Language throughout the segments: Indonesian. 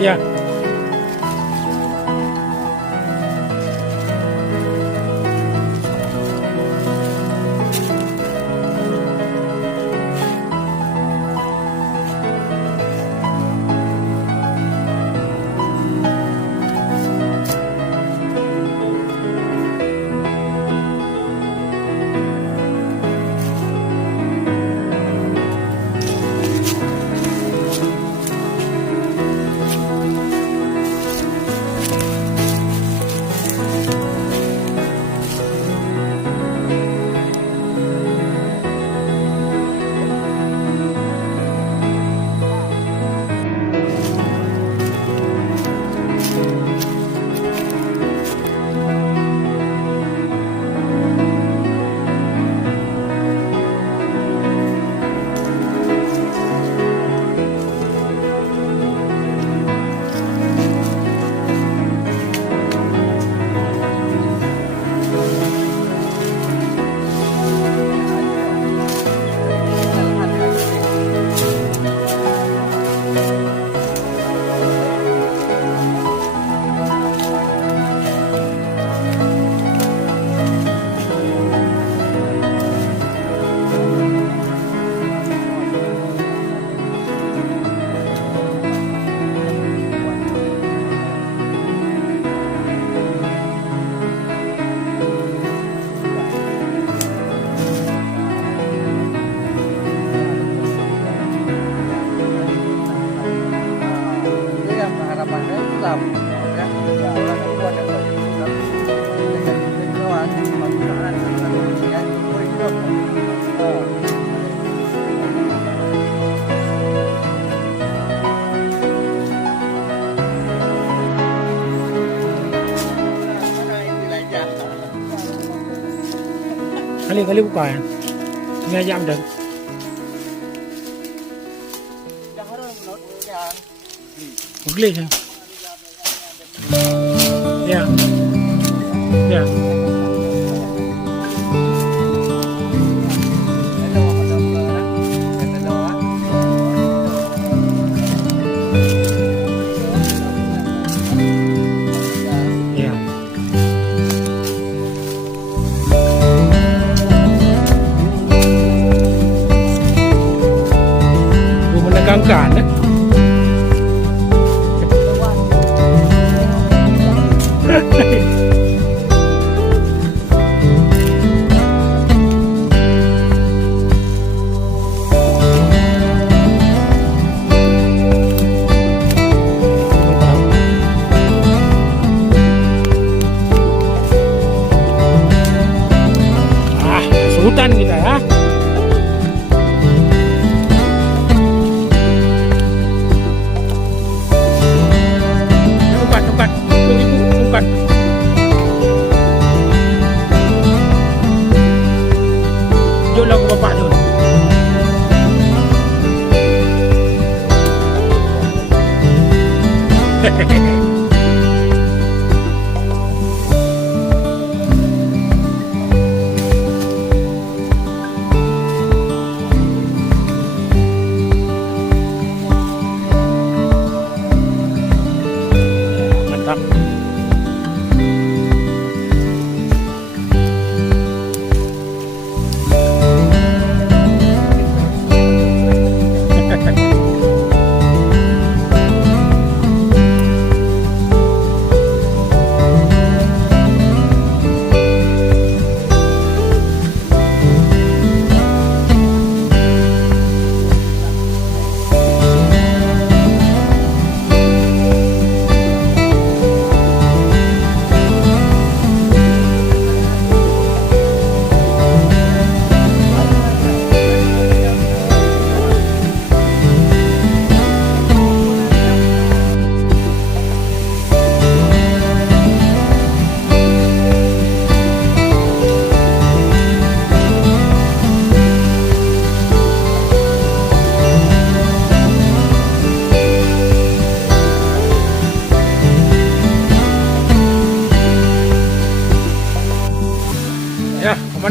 Ya. Kali buka ya. Nghe jam được. Một ly thôi. Ya. Ya. Menegangkan ya.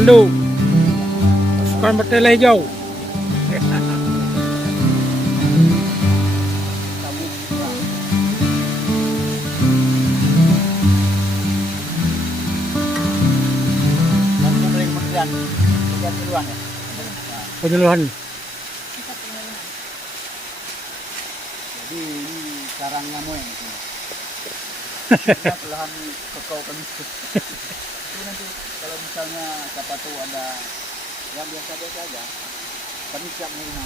Pandu. Pasukan bertele hijau. Kemudian duluan ya. Penyeluhan. Jadi ini sarangnya moeng itu. Lahan kakao kami. Itu nanti kalau misalnya siapa tahu ada yang biasa-biasa aja, kami siap menerima.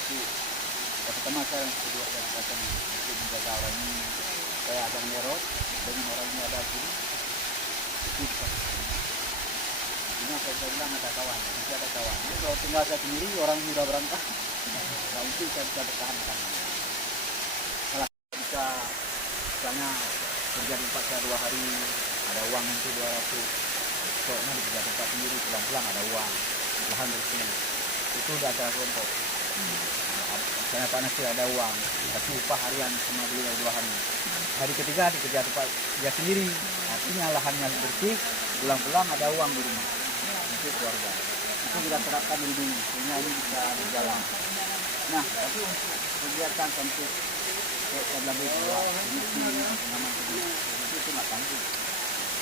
Itu pertama saya yang kedua saya katakan untuk menjaga orang ini supaya ada merot dengan orang ini ada sini. Itu bisa. Ini saya bilang ada kawan, masih ada kawan. Ini kalau tinggal saya sendiri orang sudah berangkat. Nah itu saya bisa bertahankan. Kalau bisa misalnya kerja di tempat saya 2 hari ada uang nanti 200. Soalnya di kerja tempat sendiri pulang-pulang ada uang. Lahan dari sini. Itu udah acara kelompok. Saya panas ada uang, tapi upah harian sama beliau 2 hari. Hari ketiga di kerja tempat dia sendiri. Artinya lahannya bersih, pulang-pulang ada uang di rumah. Itu keluarga. Itu kita terapkan dari dulu, sehingga ini bisa berjalan. Nah, tapi untuk kegiatan sampai ke lebih dua, ini pengaman itu nggak tanggung.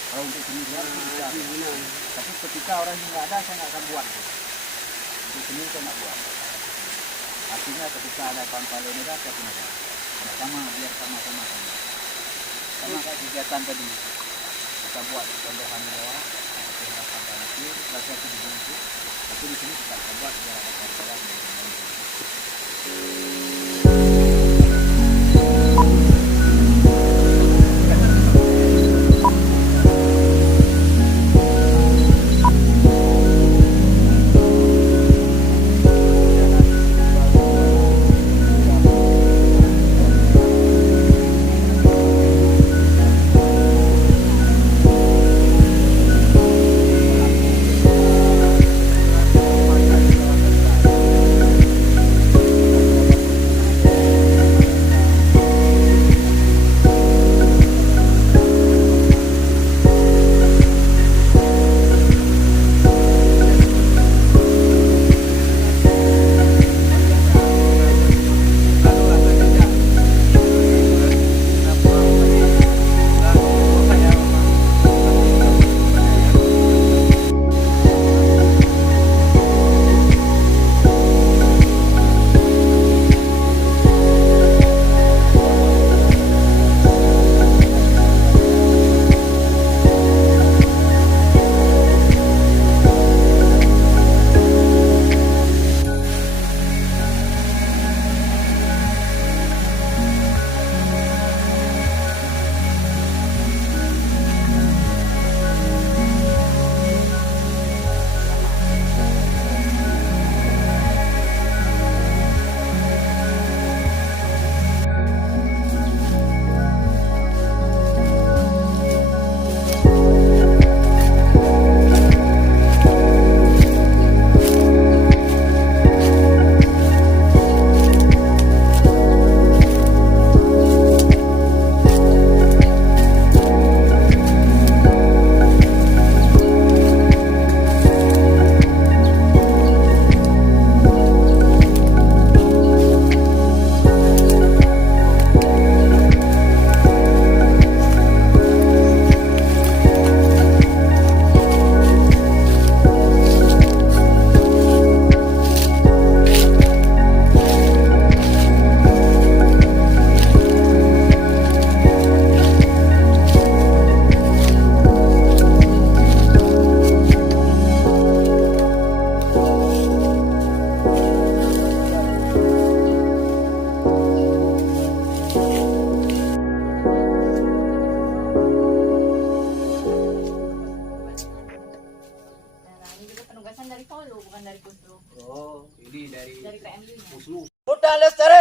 Kalau untuk sendirian itu bisa. Tapi ketika orang yang nggak ada, saya nggak akan buat. Untuk sendiri saya nggak buat. Artinya ketika ada pampalnya merah, saya punya sama biar sama-sama sama kayak kegiatan tadi kita buat tambahan di bawah kita tambah nanti rasa itu dibentuk tapi di sini kita buat biar ada tambahan Penugasan dari Polo, bukan dari Kusru. Oh, ini dari PMU-nya. Muslu. Hutan lestari.